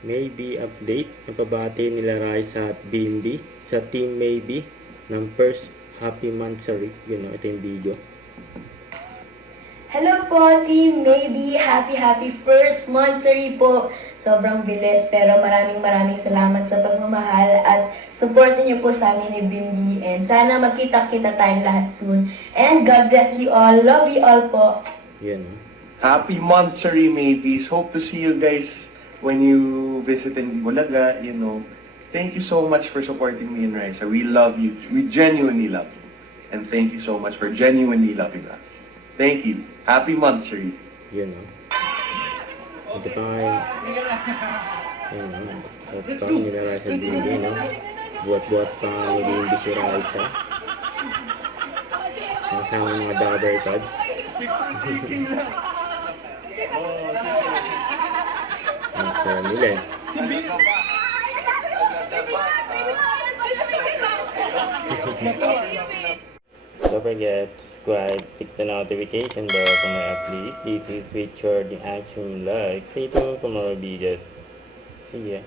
Maybe update. Napabati nila Raisa at Bindi sa Team Maybe ng first happy monthsary. Yun know, ito yung video. Hello po, Team Maybe. Happy first monthsary po. Sobrang bilis pero maraming salamat sa pagmamahal at supportin niyo po sa amin ni Bindi. And sana magkita-kita tayong lahat soon. And God bless you all. Love you all po. Yun. Happy monthsary, Maybes. Hope to see you guys when you visit in Bulaga, you know. Thank you so much for supporting me and Raisa. We love you. We genuinely love you. And thank you so much for genuinely loving us. Thank you. Happy monthsary. Yun o. Ito pa nga yun o. Ito pa nga nila Raisa at Bindi, no? Buhat-buhat pa nga ni Bindi si Raisa. Kasama mga daughter cards. Ang sarap nila eh. Don't forget, subscribe, click the notification bell for my updates. This is featured in action like. Stay tuned for more videos. See ya.